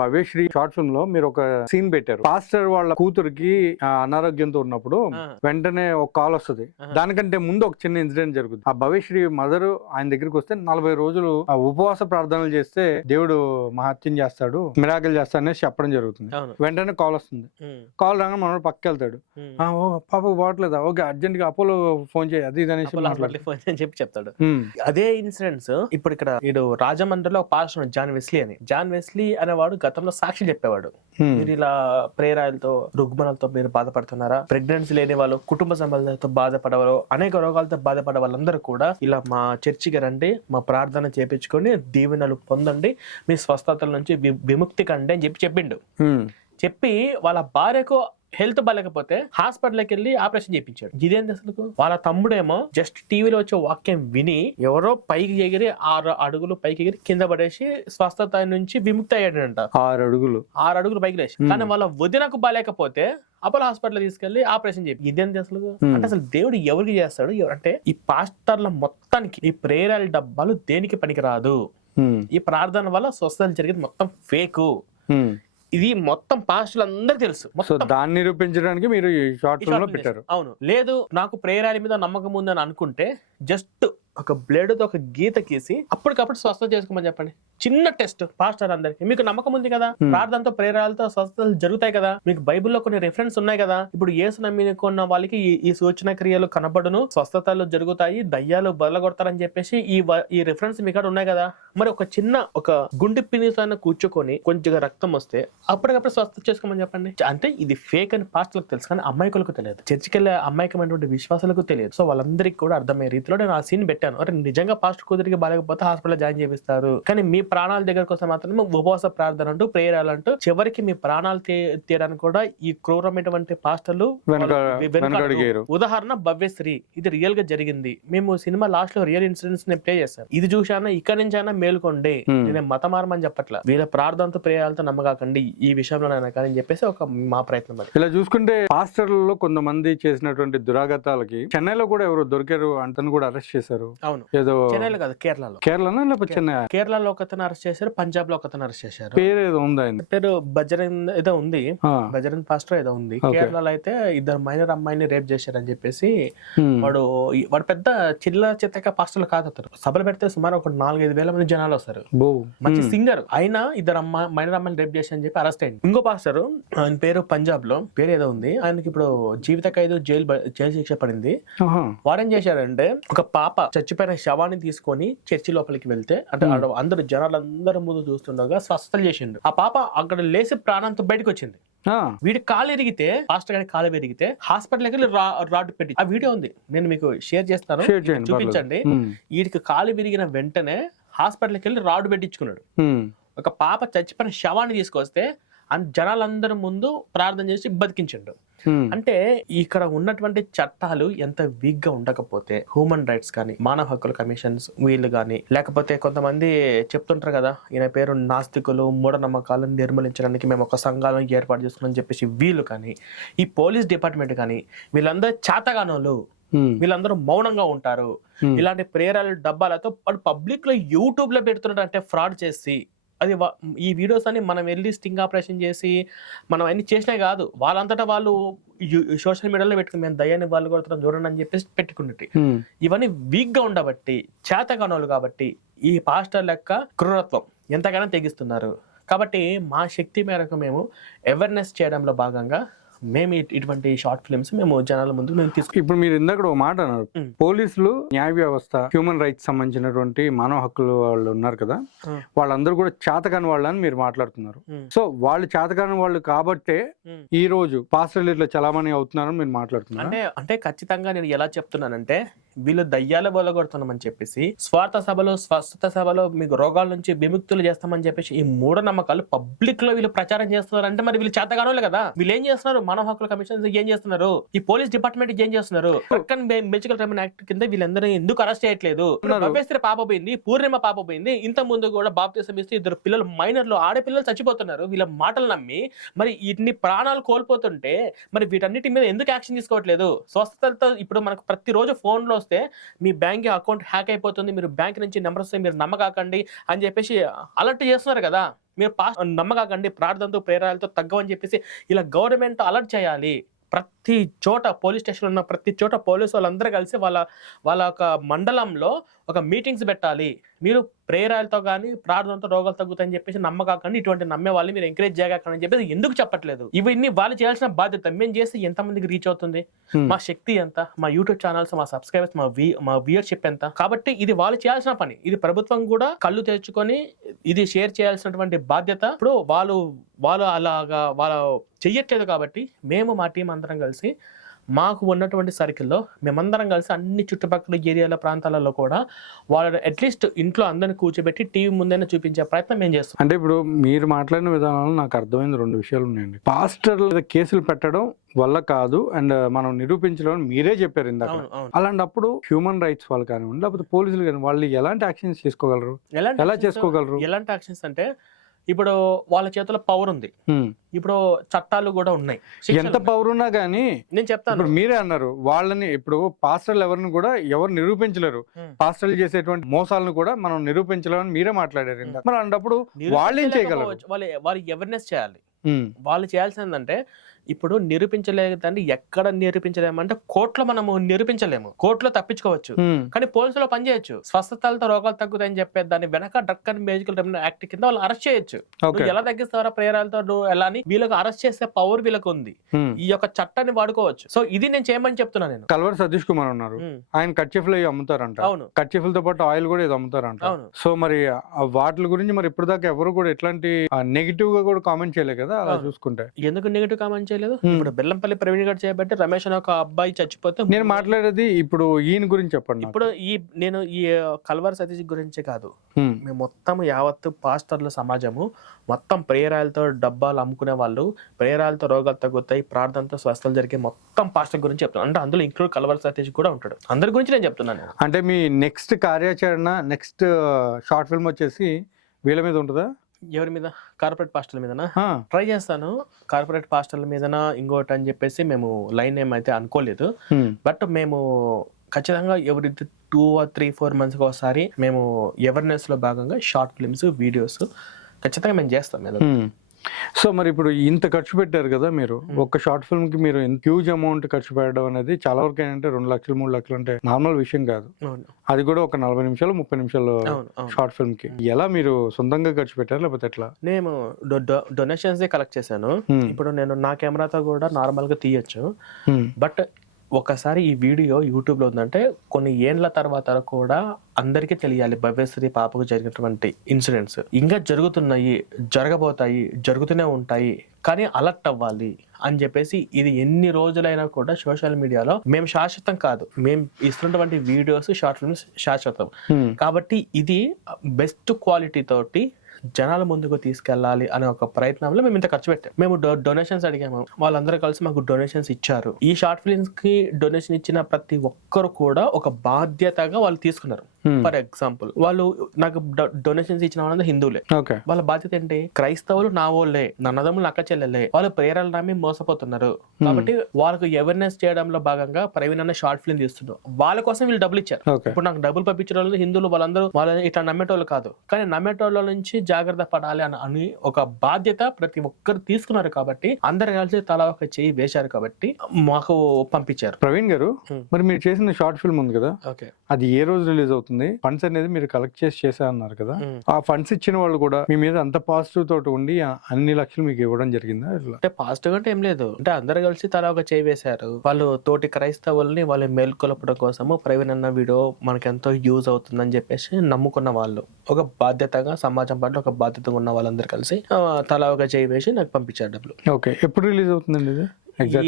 Bhavyasri short ఫిల్మ్లో మీరు ఒక scene పెట్టారు. పాస్టర్ వాళ్ళ కూతురికి అనారోగ్యంతో ఉన్నప్పుడు. వెంటనే ఒక కాల్ వస్తుంది. దానికంటే ముందు ఒక చిన్న ఇన్సిడెంట్ జరుగుతుంది. ఆ భవ్యశ్రీ మదర్ ఆయన దగ్గరికి వస్తే నలభై రోజులు ఆ ఉపవాస ప్రార్థనలు చేస్తే దేవుడు మహత్యం చేస్తాడు మిరాకిల్ చేస్తాడనేసి చెప్పడం జరుగుతుంది. వెంటనే కాల్ వస్తుంది. కాల్ రాగానే మనోడు పక్కకి వెళ్తాడు ఓ పాపకు పోవట్లేదా? ఓకే అర్జెంట్గా అపోలో ఫోన్ చేయి అది ఇది అనేసి ఫోన్ అని చెప్పి చెప్తాడు. అదే ఇన్సిడెంట్స్ ఇప్పుడు ఇక్కడ వీడు రాజమండ్రిలో ఒక పాస్టర్ జాన్ వెస్లీ అని. జాన్ వెస్లీ అనేవాడు గతంలో సాక్షి చెప్పేవాడు. మీరు ఇలా ప్రేరాలతో రుగ్మలతో మీరు బాధపడుతున్నారా? ప్రెగ్నెన్సీ లేని వాళ్ళు కుటుంబ సంబంధాలతో బాధపడవారు అనేక రోగాలతో బాధపడే వాళ్ళందరూ కూడా ఇలా మా చర్చికి రండి మా ప్రార్థన చేపించుకొని దీవెనలు పొందండి మీ స్వస్థతల నుంచి విముక్తి కండి అని చెప్పి చెప్పిండు. చెప్పి వాళ్ళ భార్యకు హెల్త్ బాగాలేకపోతే హాస్పిటల్కి వెళ్ళి ఆపరేషన్ చేయించాడు. ఇదేంటి అసలు వాళ్ళ తమ్ముడేమో జస్ట్ టీవీలో వచ్చే వాక్యం విని ఎవరో పైకి ఎగిరి ఆరు అడుగులు పైకి ఎగిరి కింద పడేసి స్వస్థత నుంచి విముక్తి అయ్యాడంట. ఆరు అడుగులు. ఆరు అడుగులు పైకి లేచి. కానీ వాళ్ళ వదినకు బాగాలేకపోతే అపోలో హాస్పిటల్ తీసుకెళ్ళి ఆపరేషన్ చేయి. ఇదేంటి అసలు. అంటే అసలు దేవుడు ఎవరికి చేస్తాడు? అంటే ఈ పాస్టర్ల మొత్తానికి ఈ ప్రేరాల డబ్బాలు దేనికి పనికిరాదు? ఈ ప్రార్థన వల్ల స్వస్థత జరిగేది మొత్తం ఫేకు. ఇది మొత్తం పాస్టర్లు అందరికి తెలుసు. సో దాన్ని నిరూపించడానికి మీరు షార్ట్ ఫిల్మ్లో పెట్టారు. అవును. లేదు నాకు ప్రేరాల మీద నమ్మకం ఉందని అనుకుంటే జస్ట్ ఒక బ్లేడ్తో ఒక గీత గీసి అప్పటికప్పుడు స్వస్థత చేసుకోమని చెప్పండి. చిన్న టెస్ట్ పాస్టర్ అందరికి. మీకు నమ్మకం ఉంది కదా. ప్రార్థనతో ప్రేరాలతో స్వస్థతలు జరుగుతాయి కదా? మీకు బైబిల్లో కొన్ని రిఫరెన్స్ ఉన్నాయి కదా? ఇప్పుడు యేసు నమ్మినుకున్న వాళ్ళకి ఈ- సూచన క్రియలు కనబడును స్వస్థతలు జరుగుతాయి దయ్యాలు బదలగొడతారని చెప్పేసి ఈ ఈ రిఫరెన్స్ మీ కాడ ఉన్నాయి కదా? మరి ఒక చిన్న ఒక గుండె పినిసాన్ని కూర్చొని కొంచెం రక్తం వస్తే అప్పటికప్పుడు స్వస్థత చేసుకోమని చెప్పండి. అంటే ఇది ఫేక్ అని పాస్టర్లకు తెలుసు కానీ అమ్మాయికులకు తెలియదు. చర్చికి వెళ్ళే అమ్మాయికమైనటువంటి విశ్వాసాలకు తెలియదు. సో వాళ్ళందరికీ కూడా అర్థమయ్యే రీతిలో నేను ఆ సీన్ పెట్టాను. అరే నిజంగా పాస్ట్ కూతురికి బాగాలేకపోతే హాస్పిటల్ జాయిన్ చేపిస్తారు. కానీ మీ ప్రాణాల దగ్గర కోసం మాత్రమే ఉపవాస ప్రార్థన అంటూ ప్రేయరాలు అంటూ చివరికి మీ ప్రాణాలు తీయడానికి కూడా ఈ క్రూరమైనటువంటి పాస్టర్లు ఉదాహరణ భవ్యశ్రీ ఇది రియల్గా జరిగింది. మేము సినిమా లాస్ట్లో రియల్ ఇన్సిడెంట్స్ని ప్లే చేస్తాం ఇది చూసానా ఇక్కడ నుంచి అయినా మేలుకోండి. నేను మత మారమని చెప్పట్లా. వీళ్ళ ప్రార్థనతో ప్రేయాలతో నమ్మకాకండి. ఈ విషయంలో నేను కానీ చెప్పేసి ఒక మా ప్రయత్నం అది. ఇలా చూసుకుంటే పాస్టర్లలో కొంతమంది చేసినటువంటి దురాగతాలకి చెన్నైలో కూడా ఎవరు దొరికారు అంతను కూడా అరెస్ట్ చేశారు. అవును. ఏదో చెన్నైలో కాదు కేరళలో. కేరళనా లేకపోతే చెన్నై? కేరళలో ఒకతను అరెస్ట్ చేశారు పంజాబ్లో ఒకతను అరెస్ట్ చేశారు. పేరు ఏదో ఉంది పేరు బజరంగ్ ఏదో ఉంది. బజరంగ్ పాస్టర్ ఏదో ఉంది. కేరళలో అయితే ఇద్దరు మైనర్ అమ్మాయిని రేప్ చేశారని చెప్పేసి వాడు వాడు పెద్ద చిల్ల చిత్తక పాస్టర్లు కాదు అతను. సభలు పెడితే సుమారు ఒక నాలుగైదు వేల మంది జనాలు వస్తారు. మంచి సింగర్. అయినా ఇద్దరు అమ్మ మైనర్ అమ్మాయిని రేప్ చేసి అని చెప్పి అరెస్ట్ అయింది. ఇంకో పాస్టర్. ఆయన పేరు పంజాబ్లో పేరు ఏదో ఉంది. ఆయనకి ఇప్పుడు జీవిత ఖైదు జైలు జైలు శిక్ష పడింది. ఆహా, వాడేం చేశాడంటే ఒక పాప చచ్చిపోయిన శవాన్ని తీసుకొని చర్చి లోపలికి వెళ్తే అంటే అందరు జనాలందరి ముందు చూస్తుండగా స్వస్థలు చేసిండు. ఆ పాప అక్కడ లేచి ప్రాణంతో బయటకు వచ్చింది. వీడి కాలు ఎరిగితే పాస్టర్ గారి కాలు ఎరిగితే హాస్పిటల్కి వెళ్ళి రా రాడ్ పెట్టి ఆ వీడియో ఉంది. నేను మీకు షేర్ చేస్తాను. చూపించండి. వీడికి కాలు విరిగిన వెంటనే హాస్పిటల్కి వెళ్ళి రాడ్ పెట్టించుకున్నాడు. ఒక పాప చచ్చిపోయిన శవాన్ని తీసుకొస్తే జనాలందరి ముందు ప్రార్థన చేసి బతికించండు. అంటే ఇక్కడ ఉన్నటువంటి చట్టాలు ఎంత వీక్గా ఉండకపోతే హ్యూమన్ రైట్స్ కానీ మానవ హక్కుల కమిషన్స్ వీళ్ళు కానీ లేకపోతే కొంతమంది చెప్తుంటారు కదా ఈయన పేరు నాస్తికులు మూఢనమ్మకాలను నిర్మూలించడానికి మేము ఒక సంఘాలను ఏర్పాటు చేసుకుని చెప్పేసి వీళ్ళు కానీ ఈ పోలీస్ డిపార్ట్మెంట్ కానీ వీళ్ళందరూ చాతగానోళ్ళు. వీళ్ళందరూ మౌనంగా ఉంటారు. ఇలాంటి ప్రేరాల డబ్బాలతో వాడు పబ్లిక్లో యూట్యూబ్లో పెడుతున్నాడు అంటే ఫ్రాడ్ చేసి అది ఈ వీడియోస్ అని మనం వెళ్ళి స్టింగ్ ఆపరేషన్ చేసి మనం అన్ని చేసినాయి కాదు. వాళ్ళంతటా వాళ్ళు సోషల్ మీడియాలో పెట్టుకుని మేము దయ్యాన్ని వాళ్ళు కొడుతున్నాం చూడండి అని చెప్పేసి పెట్టుకున్నట్టు. ఇవన్నీ వీక్గా ఉండబట్టి చేతగానోళ్ళు కాబట్టి ఈ పాస్టర్ లెక్క క్రూరత్వం ఎంతగానో తెగిస్తున్నారు. కాబట్టి మా శక్తి మేరకు మేము అవేర్నెస్ చేయడంలో భాగంగా మేము ఇట్- ఇటువంటి షార్ట్ ఫిల్మ్స్ మేము జనాల ముందు మేము తీసుకు ఇప్పుడు మీరు ఇందాక ఒక మాట అన్నారు. పోలీసులు న్యాయ వ్యవస్థ హ్యూమన్ రైట్స్ సంబంధించినటువంటి మానవ హక్కులు వాళ్ళు ఉన్నారు కదా. వాళ్ళందరూ కూడా చేతకాని వాళ్ళని మీరు మాట్లాడుతున్నారు. సో వాళ్ళు చేతకాని వాళ్ళు కాబట్టే. ఈ రోజు పాస్టర్లు ఇట్లా చలామణి అవుతున్నారని మీరు మాట్లాడుతున్నారు అంటే అంటే ఖచ్చితంగా నేను ఎలా చెప్తున్నానంటే వీళ్ళు దయ్యాల కొడుతున్నామని చెప్పేసి స్వార్థ సభలో స్వస్థత సభలో మీకు రోగాల నుంచి విముక్తులు చేస్తామని చెప్పేసి ఈ మూఢనమ్మకాలు పబ్లిక్లో వీళ్ళు ప్రచారం చేస్తున్నారు అంటే మరి వీళ్ళు చేతగానోళ్ళు కదా. వీళ్ళు ఏం చేస్తున్నారు? మానవ హక్కుల కమిషన్ ఏం చేస్తున్నారు? ఈ పోలీస్ డిపార్ట్మెంట్ ఏం చేస్తున్నారు? మెజికల్ ట్రైబల్ యాక్ట్ కింద వీళ్ళందరూ ఎందుకు అరెస్ట్ చేయట్లేదు. భవ్యశ్రీ పాప పోయింది పూర్ణిమ పాప పోయింది. ఇంత ముందు కూడా బాప్తిసం ఇస్తే ఇద్దరు పిల్లలు మైనర్లు ఆడపిల్లలు చచ్చిపోతున్నారు. వీళ్ళ మాటలు నమ్మి మరి ఇన్ని ప్రాణాలు కోల్పోతుంటే మరి వీటన్నిటి మీద ఎందుకు యాక్షన్ తీసుకోవట్లేదు? స్వస్థతలతో ఇప్పుడు మనకు ప్రతిరోజు ఫోన్లో వస్తే మీ బ్యాంక్ అకౌంట్ హ్యాక్ అయిపోతుంది మీరు బ్యాంక్ నుంచి నెంబర్ వస్తే మీరు నమ్మకాకండి అని చెప్పేసి అలర్ట్ చేస్తున్నారు కదా. మీరు పాస్ నమ్మకాకండి ప్రార్థనతో ప్రేరాలతో తగ్గవని చెప్పేసి ఇలా గవర్నమెంట్ అలర్ట్ చేయాలి. ప్రతి చోట పోలీస్ స్టేషన్ ఉన్న ప్రతి చోట పోలీసు వాళ్ళందరూ కలిసి వాళ్ళ వాళ్ళ ఒక మండలంలో ఒక మీటింగ్స్ పెట్టాలి. మీరు ప్రేరాలతో కానీ ప్రార్థనతో రోగాలు తగ్గుతాయని చెప్పేసి నమ్మకాకండి. ఇటువంటి నమ్మే వాళ్ళని మీరు ఎంకరేజ్ చేయకండి అని చెప్పేసి ఎందుకు చెప్పట్లేదు? ఇవన్నీ వాళ్ళు చేయాల్సిన బాధ్యత. మేము చేస్తే ఎంతమందికి రీచ్ అవుతుంది. మా శక్తి ఎంత? మా యూట్యూబ్ ఛానల్స్ మా సబ్స్క్రైబర్స్ మా వి మా వ్యూయర్షిప్ ఎంత? కాబట్టి ఇది వాళ్ళు చేయాల్సిన పని. ఇది ప్రభుత్వం కూడా కళ్ళు తెచ్చుకొని ఇది షేర్ చేయాల్సినటువంటి బాధ్యత. ఇప్పుడు వాళ్ళు వాళ్ళు అలాగా వాళ్ళు చెయ్యట్లేదు కాబట్టి మేము మా టీం అందరం కలిసి మాకు ఉన్నటువంటి సర్కిల్లో మేమందరం కలిసి అన్ని చుట్టుపక్కల ఏరియాల ప్రాంతాలలో కూడా వాళ్ళు అట్లీస్ట్ ఇంట్లో అందరిని కూర్చోబెట్టి టీవీ ముందైనా చూపించే ప్రయత్నం మేము చేస్తాం? అంటే ఇప్పుడు మీరు మాట్లాడిన విధానంలో నాకు అర్థమైంది రెండు విషయాలు ఉన్నాయండి. పాస్టర్ల మీద కేసులు పెట్టడం వల్ల కాదు అండ్ మనం నిరూపించడం మీరే చెప్పారు ఇందాక. అలాంటప్పుడు హ్యూమన్ రైట్స్ వాళ్ళు కానివ్వండి లేకపోతే పోలీసులు కానీ వాళ్ళు ఎలాంటి యాక్షన్స్ తీసుకోగలరు ఎలా చేసుకోగలరు? ఎలాంటి యాక్షన్స్ అంటే ఇప్పుడు వాళ్ళ చేతిలో పవర్ ఉంది. ఇప్పుడు చట్టాలు కూడా ఉన్నాయి ఎంత. పవర్ ఉన్నా కానీ నేను చెప్తాను ఇప్పుడు మీరే అన్నారు వాళ్ళని ఇప్పుడు పాస్టర్లు ఎవరిని కూడా ఎవరు నిరూపించలేరు. పాస్టర్లు చేసేటువంటి మోసాలను కూడా మనం నిరూపించలేమని మీరే మాట్లాడారు. మరి అన్నప్పుడు వాళ్ళు ఏం చేయగలరు. వాళ్ళు వాళ్ళు అవేర్నెస్ చేయాలి. వాళ్ళు చేయాల్సింది ఏంటంటే ఇప్పుడు నిరూపించలేదంటే ఎక్కడ నిరూపించలేమంటే కోర్టులో మనము నిరూపించలేము. కోర్టులో తప్పించుకోవచ్చు. కానీ పోలీసులో పనిచేయచ్చు. స్వస్థతలతో రోగాలు తగ్గుతాయని చెప్పే దాని వెనక drug and magical remedy act కింద వాళ్ళు అరెస్ట్ చేయొచ్చు. నువ్వు ఎలా తగ్గిస్తావరా ప్రేరాలతో నువ్వు ఎలా అని వీళ్ళకి అరెస్ట్ చేసే పవర్ వీళ్ళకి ఉంది. ఈ యొక్క చట్టాన్ని వాడుకోవచ్చు. సో ఇది నేను చేయమని చెప్తున్నా నేను. కల్వర్ సతీష్ కుమార్ ఉన్నారు. ఆయన కర్చీఫ్లు అమ్ముతారంట. అవును. కర్చీఫ్లతో పాటు ఆయిల్ కూడా ఇది అమ్ముతారంట. అవును. సో మరి వాటి గురించి మరి ఇప్పటిదాకా ఎవరు కూడా ఎట్లాంటి నెగిటివ్గా కూడా కామెంట్ చేయలేదు కదా? అలా. చూసుకుంటే. ఎందుకు నెగిటివ్ కామెంట్ చేయలేదు? Hmm. ఇప్పుడు బెల్లంపల్లి ప్రవీణ్ గారు చేయబట్టి రమేష్ అనే ఒక అబ్బాయి చచ్చిపోతే నేను మాట్లాడేది ఇప్పుడు ఈయన గురించి చెప్పండి. ఇప్పుడు ఈ నేను ఈ కల్వర్ సతీష్ గురించి కాదు. మేము మొత్తం యావత్తు పాస్టర్ల సమాజము మొత్తం ప్రేరాలతో డబ్బాలు అమ్ముకునే వాళ్ళు ప్రేరాలతో రోగాలు తగ్గుతాయి ప్రార్థనతో స్వస్థలు జరిగే మొత్తం పాస్టర్ గురించి చెప్తాను అంటే అందులో ఇంక్లూడ్ కల్వర్ సతీష్ కూడా ఉంటాడు అందరి గురించి నేను చెప్తున్నాను అంటే మీ నెక్స్ట్ కార్యాచరణ నెక్స్ట్ షార్ట్ ఫిల్మ్ వచ్చేసి వీళ్ళ మీద ఉంటుందా ఎవరి మీద? కార్పొరేట్ పాస్టర్ల మీదనా? ట్రై చేస్తాను. కార్పొరేట్ పాస్టర్ల మీదన ఇంకోటి అని చెప్పేసి మేము లైన్ ఏం అయితే అనుకోలేదు. బట్ మేము ఖచ్చితంగా ఎవరి టూ ఆర్ త్రీ ఫోర్ మంత్స్కి ఒకసారి మేము అవేర్నెస్లో భాగంగా షార్ట్ ఫిల్మ్స్ వీడియోస్ ఖచ్చితంగా మేము చేస్తాం. సో మరి ఇప్పుడు ఇంత ఖర్చు పెట్టారు కదా మీరు ఒక్క షార్ట్ ఫిల్మ్కి మీరు హ్యూజ్ అమౌంట్ ఖర్చు పెట్టడం అనేది చాలా వరకు ఏంటంటే రెండు లక్షలు మూడు లక్షలు అంటే నార్మల్ విషయం కాదు. అది కూడా ఒక నలభై నిమిషాలు ముప్పై నిమిషాలు షార్ట్ ఫిల్మ్కి ఎలా మీరు సొంతంగా ఖర్చు పెట్టారు లేకపోతే ఎట్లా? నేను డొనేషన్స్ కలెక్ట్ చేశాను. ఇప్పుడు నేను నా కెమెరాతో కూడా నార్మల్గా తీయొచ్చు. బట్ ఒకసారి ఈ వీడియో యూట్యూబ్లో ఉందంటే కొన్ని ఏండ్ల తర్వాత కూడా అందరికీ తెలియాలి భవ్యశ్రీ పాపకు జరిగినటువంటి ఇన్సిడెంట్స్. ఇంకా జరుగుతున్నాయి జరగబోతాయి జరుగుతూనే ఉంటాయి కానీ అలర్ట్ అవ్వాలి అని చెప్పేసి ఇది ఎన్ని రోజులైనా కూడా సోషల్ మీడియాలో మేము శాశ్వతం కాదు. మేము ఇస్తున్నటువంటి వీడియోస్ షార్ట్ ఫిల్మ్స్ శాశ్వతం. కాబట్టి ఇది బెస్ట్ క్వాలిటీ తోటి జనాల ముందుకు తీసుకెళ్ళాలి అనే ఒక ప్రయత్నంలో మేము ఇంత ఖర్చు పెట్టాం. మేము డొనేషన్స్ అడిగాము. వాళ్ళందరూ కలిసి మాకు డొనేషన్స్ ఇచ్చారు. ఈ షార్ట్ ఫిల్మ్స్కి డొనేషన్ ఇచ్చిన ప్రతి ఒక్కరు కూడా ఒక బాధ్యతగా వాళ్ళు తీసుకున్నారు. ఫర్ ఎగ్జాంపుల్ వాళ్ళు నాకు డొనేషన్స్ ఇచ్చిన వాళ్ళందరూ హిందువులే. వాళ్ళ బాధ్యత ఏంటి? క్రైస్తవులు నా వాళ్ళే నన్నదమ్ములు అక్క చెల్లెలే. వాళ్ళు ప్రేరలు నమ్మి మోసపోతున్నారు. కాబట్టి వాళ్ళకు అవేర్నెస్ చేయడంలో భాగంగా ప్రవీణ్ అన్న షార్ట్ ఫిల్మ్ తీస్తున్నారు వాళ్ళ కోసం వీళ్ళు డబ్బులు ఇచ్చారు. ఇప్పుడు నాకు డబ్బులు పంపించిన వాళ్ళు హిందువులు వాళ్ళందరూ వాళ్ళని ఇట్లా నమ్మేటోళ్ళు కాదు. కానీ నమ్మేటోళ్ళ నుంచి జాగ్రత్త పడాలి అని అని ఒక బాధ్యత ప్రతి ఒక్కరు తీసుకున్నారు కాబట్టి అందరు కలిసి తలా ఒక చేయి వేశారు కాబట్టి మాకు పంపించారు. ప్రవీణ్ గారు. మరి మీరు చేసిన షార్ట్ ఫిల్మ్ ఉంది కదా? ఓకే. అది ఏ రోజు రిలీజ్ అవుతుంది? ఫండ్స్ అనేది మీరు కలెక్ట్ చేసి చేసా అన్నారు కదా? ఆ ఫండ్స్ ఇచ్చిన వాళ్ళు కూడా మీ మీద అంత పాజిటివ్ తోటి ఉండి అన్ని లక్షలు మీకు ఇవ్వడం జరిగిందా? అంటే పాజిటివ్ అంటే ఏం లేదు. అంటే అందరు కలిసి తలా ఒక చేయి వేశారు. వాళ్ళు తోటి క్రైస్తవుల్ని వాళ్ళు మేల్కొలపడం కోసము ప్రవీణ్ అన్న వీడియో మనకి ఎంతో యూజ్ అవుతుందని చెప్పేసి నమ్ముకున్న వాళ్ళు. ఒక బాధ్యతగా సమాజం పట్ల ఒక బాధ్యతగా ఉన్న వాళ్ళందరూ కలిసి తలా ఒక చేయి వేసి నాకు పంపించారు డబ్బులు. ఓకే. ఎప్పుడు రిలీజ్ అవుతుందండి ఇది?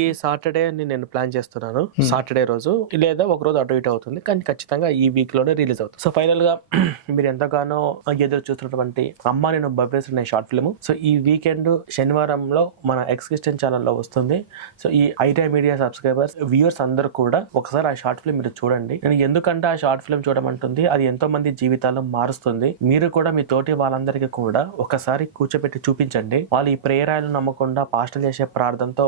ఈ సాటర్డే అని నేను ప్లాన్ చేస్తున్నాను. సాటర్డే రోజు లేదా ఒక రోజు అటు ఇటు అవుతుంది. కానీ ఖచ్చితంగా ఈ వీక్లోనే రిలీజ్ అవుతుంది. సో ఫైనల్గా మీరు ఎంతగానో ఎదురు చూస్తున్నటువంటి అమ్మ నేను భవ్యస్ అనే షార్ట్ ఫిల్మ్ సో ఈ వీకెండ్ శనివారంలో మన ఎక్స్క్రిస్టన్ ఛానల్లో వస్తుంది. సో ఈ ఐడియా మీడియా సబ్స్క్రైబర్స్ వ్యూవర్స్ అందరూ కూడా ఒకసారి ఆ షార్ట్ ఫిల్మ్ మీరు చూడండి. నేను ఎందుకంటే ఆ షార్ట్ ఫిల్మ్ చూడమంటుంది అది ఎంతో మంది జీవితాలు మారుస్తుంది. మీరు కూడా మీ తోటి వాళ్ళందరికీ కూడా ఒకసారి కూర్చోబెట్టి చూపించండి. వాళ్ళు ఈ ప్రేరాలు నమ్మకుండా పాస్టల్ చేసే ప్రార్థనతో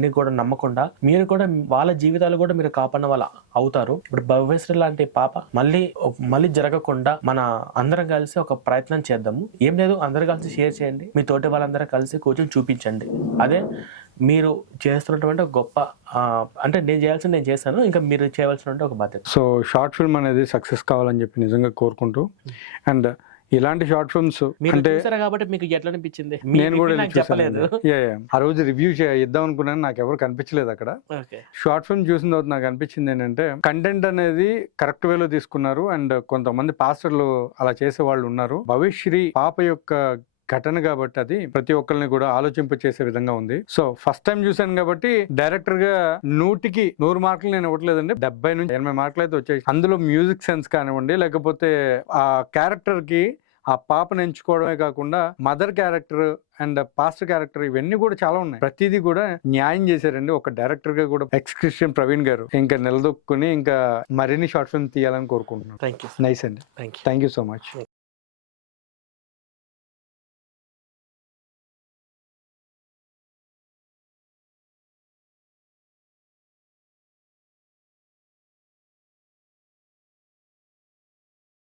ఇవన్నీ కూడా నమ్మకుండా మీరు కూడా వాళ్ళ జీవితాలు కూడా మీరు కాపాడిన వాళ్ళ అవుతారు. ఇప్పుడు భవ్యశ్రీ లాంటి పాప మళ్ళీ మళ్ళీ జరగకుండా మన అందరం కలిసి ఒక ప్రయత్నం చేద్దాము. ఏం లేదు అందరు కలిసి షేర్ చేయండి. మీ తోటి వాళ్ళందరూ కలిసి కూర్చొని చూపించండి. అదే మీరు చేస్తున్నటువంటి ఒక గొప్ప అంటే నేను చేయాల్సింది నేను చేశాను ఇంకా మీరు చేయవలసినటువంటి ఒక బాధ్యత. సో షార్ట్ ఫిల్మ్ అనేది సక్సెస్ కావాలని చెప్పి నిజంగా కోరుకుంటూ అండ్ ఇలాంటి షార్ట్ ఫిల్మ్స్ అంటే కాబట్టి మీకు ఎట్లా అనిపించింది? నేను కూడా చెప్పలేదు. ఆ రోజు రివ్యూ ఇద్దాం అనుకున్నాను నాకు ఎవరు కనిపించలేదు అక్కడ. షార్ట్ ఫిల్మ్ చూసిన తర్వాత నాకు అనిపించింది ఏంటంటే కంటెంట్ అనేది కరెక్ట్ వేలో తీసుకున్నారు అండ్ కొంతమంది పాస్టర్లు అలా చేసే వాళ్ళు ఉన్నారు. భవిష్రీ పాప యొక్క ఘటన కాబట్టి అది ప్రతి ఒక్కరిని కూడా ఆలోచింప చేసే విధంగా ఉంది. సో ఫస్ట్ టైం చూసాను కాబట్టి డైరెక్టర్గా నూటికి నూరు మార్కులు నేను ఇవ్వట్లేదండి. డెబ్బై నుంచి ఎనభై మార్కులు అయితే వచ్చాయి. అందులో మ్యూజిక్ సెన్స్ కానివ్వండి లేకపోతే ఆ క్యారెక్టర్కి ఆ పాపను ఎంచుకోవడమే కాకుండా mother character and past character ఇవన్నీ కూడా చాలా ఉన్నాయి. ప్రతిదీ కూడా న్యాయం చేశారండి. ఒక డైరెక్టర్గా కూడా ఎక్స్ క్రిస్టియన్ ప్రవీణ్ గారు. ఇంకా నిలదొక్కుని ఇంకా మరిన్ని షార్ట్ ఫిల్మ్ తీయాలని కోరుకుంటున్నాను. థ్యాంక్ యూ నైస్ అండి. Thank you so much